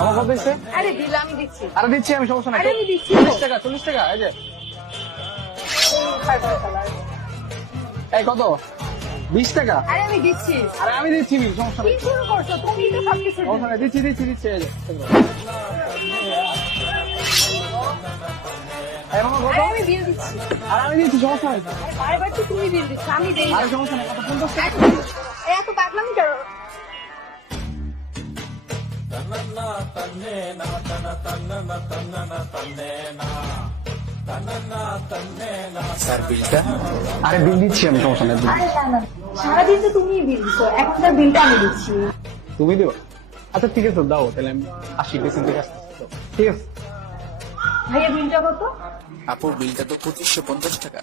আমার কত দিচ্ছে? আরে দিল, আমি দিচ্ছি। আরে দিচ্ছি আমি, সমস্যা নাই। আরে আমি দিচ্ছি। 40 টাকা, 40 টাকা। এই যে এই কত? 20 টাকা। আরে আমি দিচ্ছি। আরে আমি দিচ্ছি, সমস্যা কি নেই। শুরু করছো তুমি? তো সবকিছু সমস্যা নাই, দিচ্ছি দিচ্ছি দিচ্ছি। এই যে এই মামা কত? আরে আমি বিল দিচ্ছি। আরে আমি দিচ্ছি, সমস্যা নাই। আরে বারবার তো তুমি বিল দিচ্ছ, আমি দেই না। আরে সমস্যা নাই, কত? 50 টাকা। এত পাগলামি করো। স্যার বিলটা? আরে বিল দিচ্ছি আমি, সমস্যা নাই। আরে না না, সারাদিন তো তুমিই বিল দিচ্ছো, এখন তার বিলটা আমি দিচ্ছি। তুমি দেবো? আচ্ছা ঠিক আছে, দাও তাহলে। আমি 80% থেকে আসতেছি। ঠিক আছে। ভাইয়া বিলটা কত? আপু বিলটা তো 2550 টাকা।